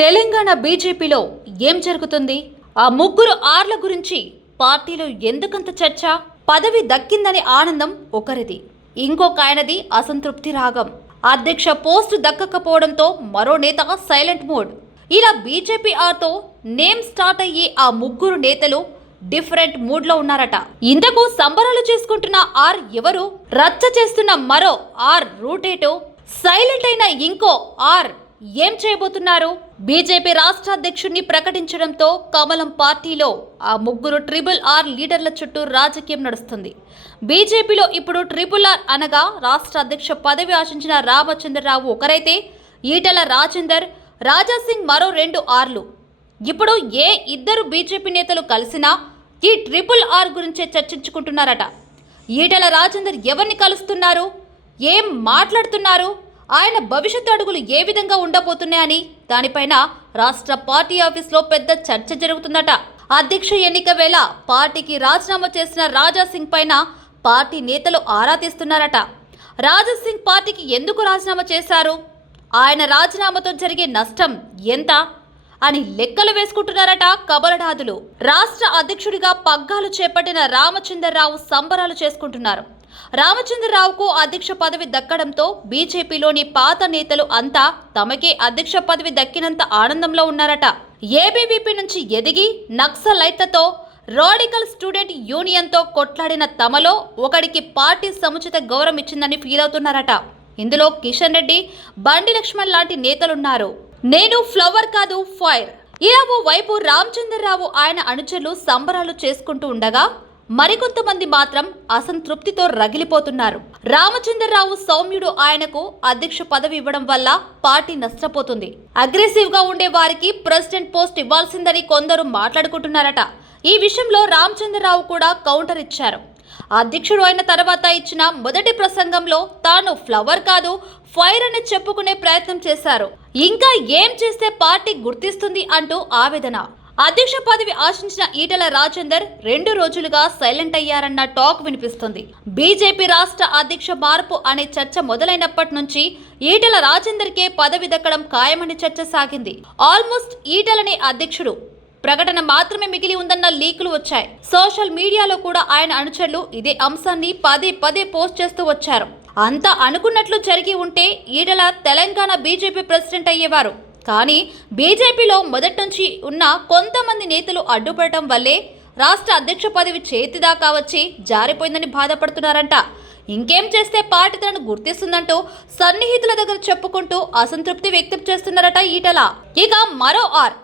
తెలంగాణ బీజేపీలో ఏం జరుగుతుంది? ఆ ముగ్గురు ఆర్ల గురించి పార్టీలో ఎందుకంత చర్చ? పదవి దక్కిందని ఆనందం ఒకరిది, ఇంకొక ఆయనది అసంతృప్తి రాగం. అధ్యక్ష పోస్టు దక్కకపోవడంతో మరో నేత సైలెంట్ మోడ్. ఇలా బీజేపీ ఆర్తో నేమ్ స్టార్ట్ అయ్యే ఆ ముగ్గురు నేతలు డిఫరెంట్ మూడ్ లో ఉన్నారట. ఇంతకు సంబరాలు చేసుకుంటున్న ఆర్ ఎవరు? రచ్చ చేస్తున్న మరో ఆర్ రూటేటో? సైలెంట్ అయిన ఇంకో ఆర్ ఏం చేయబోతున్నారు? బీజేపీ రాష్ట్ర అధ్యక్షుడిని ప్రకటించడంతో కమలం పార్టీలో ఆ ముగ్గురు ట్రిపుల్ ఆర్ లీడర్ల చుట్టూ రాజకీయం నడుస్తుంది. బీజేపీలో ఇప్పుడు ట్రిపుల్ ఆర్ అనగా రాష్ట్ర అధ్యక్ష పదవి ఆశించిన రామచంద్రరావు ఒకరైతే, ఈటెల రాజేందర్, రాజాసింగ్ మరో 2 ఆర్లు. ఇప్పుడు ఏ ఇద్దరు బీజేపీ నేతలు కలిసినా ఈ ట్రిపుల్ ఆర్ గురించే చర్చించుకుంటున్నారట. ఈటెల రాజేందర్ ఎవరిని కలుస్తున్నారు, ఏం మాట్లాడుతున్నారు, ఆయన భవిష్యత్తు అడుగులు ఏ విధంగా ఉండబోతున్నాయని దానిపైన రాష్ట్ర పార్టీ ఆఫీస్లో పెద్ద చర్చ జరుగుతుందట. అధ్యక్ష ఎన్నిక వేళ పార్టీకి రాజీనామా చేసిన రాజాసింగ్ పైన పార్టీ నేతలు ఆరా తీస్తున్నారట. రాజాసింగ్ పార్టీకి ఎందుకు రాజీనామా చేశారు, ఆయన రాజీనామాతో జరిగే నష్టం ఎంత అని లెక్కలు వేసుకుంటున్నారట కమలనాథులు. రాష్ట్ర అధ్యక్షుడిగా పగ్గాలు చేపట్టిన రామచంద్రరావు సంబరాలు చేసుకుంటున్నారు. రామచంద్రరావుకు అధ్యక్ష పదవి దక్కడంతో బీజేపీలోని పాత నేతలు అంతా తమకే అధ్యక్ష పదవి దక్కినంత ఆనందంలో ఉన్నారట. ఏబీవీపీ నుంచి ఎదిగి నక్సలైట్లతో, రాడికల్ స్టూడెంట్ యూనియన్తో కొట్లాడిన తమలో ఒకడికి పార్టీ సముచిత గౌరవం ఇచ్చిందని ఫీల్ అవుతున్నారట. ఇందులో కిషన్ రెడ్డి, బండి లక్ష్మణ్ లాంటి నేతలున్నారు. నేను ఫ్లవర్ కాదు ఫైర్. ఇలా ఓ వైపు రామచంద్రరావు ఆయన అనుచరులు సంబరాలు చేసుకుంటూ ఉండగా మరికొంతమంది మాత్రం అసంతృప్తితో రగిలిపోతున్నారు. రామచంద్రరావు సౌమ్యుడు, ఆయనకు అధ్యక్ష పదవి ఇవ్వడం వల్ల పార్టీ నష్టపోతుంది. అగ్రెసివ్ గా ఉండే వారికి ప్రెసిడెంట్ పోస్ట్ ఇవ్వాల్సిందని కొందరు మాట్లాడుకుంటున్నారట. ఈ విషయంలో రామచంద్రరావు కూడా కౌంటర్ ఇచ్చారు. అధ్యక్షుడు అయిన తర్వాత ఇచ్చిన మొదటి ప్రసంగంలో తాను ఫ్లవర్ కాదు ఫైర్ అని చెప్పుకునే ప్రయత్నం చేశారు. ఇంకా ఏం చేస్తే పార్టీ గుర్తిస్తుంది అంటూ ఆవేదన. అధ్యక్ష పదవి ఆశించిన ఈటెల రాజేందర్ 2 రోజులుగా సైలెంట్ అయ్యారన్న టాక్ వినిపిస్తుంది. బీజేపీ రాష్ట్ర అధ్యక్ష మార్పు అనే చర్చ మొదలైనప్పటి నుంచి ఈటెల రాజేందర్కే పదవి దక్కడం ఖాయమని చర్చ సాగింది. ఆల్మోస్ట్ ఈటెలనే అధ్యక్షుడు ప్రకటన మాత్రమే మిగిలి ఉందన్న లీకులు వచ్చాయి. సోషల్ మీడియాలో కూడా ఆయన అనుచరులు ఇదే అంశాన్ని పదే పదే పోస్ట్ చేస్తూ వచ్చారు. అంతా అనుకున్నట్లు జరిగి ఉంటే ఈటెల తెలంగాణ బీజేపీ ప్రెసిడెంట్ అయ్యేవారు. కానీ బీజేపీలో మొదటి నుంచి ఉన్న కొంతమంది నేతలు అడ్డుపడటం వల్లే రాష్ట్ర అధ్యక్ష పదవి చేతిదాకా వచ్చి జారిపోయిందని బాధపడుతున్నారంట. ఇంకేం చేస్తే పార్టీ తనను గుర్తిస్తుందంటూ సన్నిహితుల దగ్గర చెప్పుకుంటూ అసంతృప్తి వ్యక్తం చేస్తున్నారట ఈటెల. ఇక మరో ఆర్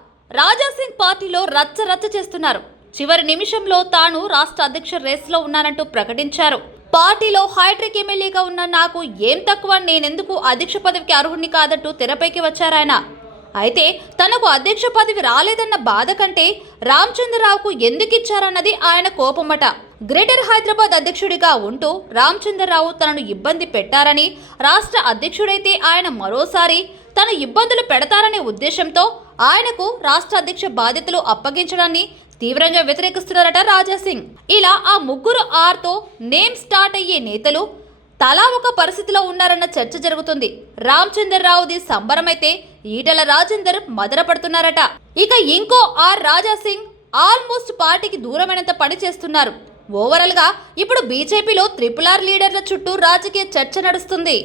రాజాసింగ్ పార్టీలో రచ్చ చేస్తున్నారు. చివరి నిమిషంలో తాను రాష్ట్ర అధ్యక్ష రేసులో ఉన్నానంటూ ప్రకటించారు. పార్టీలో హైట్రిక్ ఎమ్మెల్యేగా ఉన్న నాకు ఏం తక్కువ, నేనెందుకు అధ్యక్ష పదవికి అర్హుడిని కాదంటూ తెరపైకి వచ్చారాయన. అయితే తనకు అధ్యక్ష పదవి రాలేదన్న బాధ కంటే రామచంద్రరావుకు ఎందుకు ఇచ్చారన్నది ఆయన కోపమట. గ్రేటర్ హైదరాబాద్ అధ్యక్షుడిగా ఉంటూ రామచంద్రరావు తనను ఇబ్బంది పెట్టారని, రాష్ట్ర అధ్యక్షుడైతే ఆయన మరోసారి తన ఇబ్బందులు పెడతారనే ఉద్దేశంతో ఆయనకు రాష్ట్ర అధ్యక్ష బాధ్యతలు అప్పగించడాన్ని తీవ్రంగా వ్యతిరేకిస్తున్నారట రాజాసింగ్. ఇలా ఆ ముగ్గురు ఆర్తో నేమ్ స్టార్ట్ అయ్యే నేతలు తలా ఒక పరిస్థితిలో ఉన్నారన్న చర్చ జరుగుతుంది. రామచంద్రరావుది సంబరమైతే ఈటెల రాజేందర్ మదనపడుతున్నారట. ఇక ఇంకో ఆర్ రాజాసింగ్ ఆల్మోస్ట్ పార్టీకి దూరమైనంత పని చేస్తున్నారు. ఓవరాల్ గా ఇప్పుడు బీజేపీలో ట్రిపుల్ ఆర్ లీడర్ల చుట్టూ రాజకీయ చర్చ నడుస్తుంది.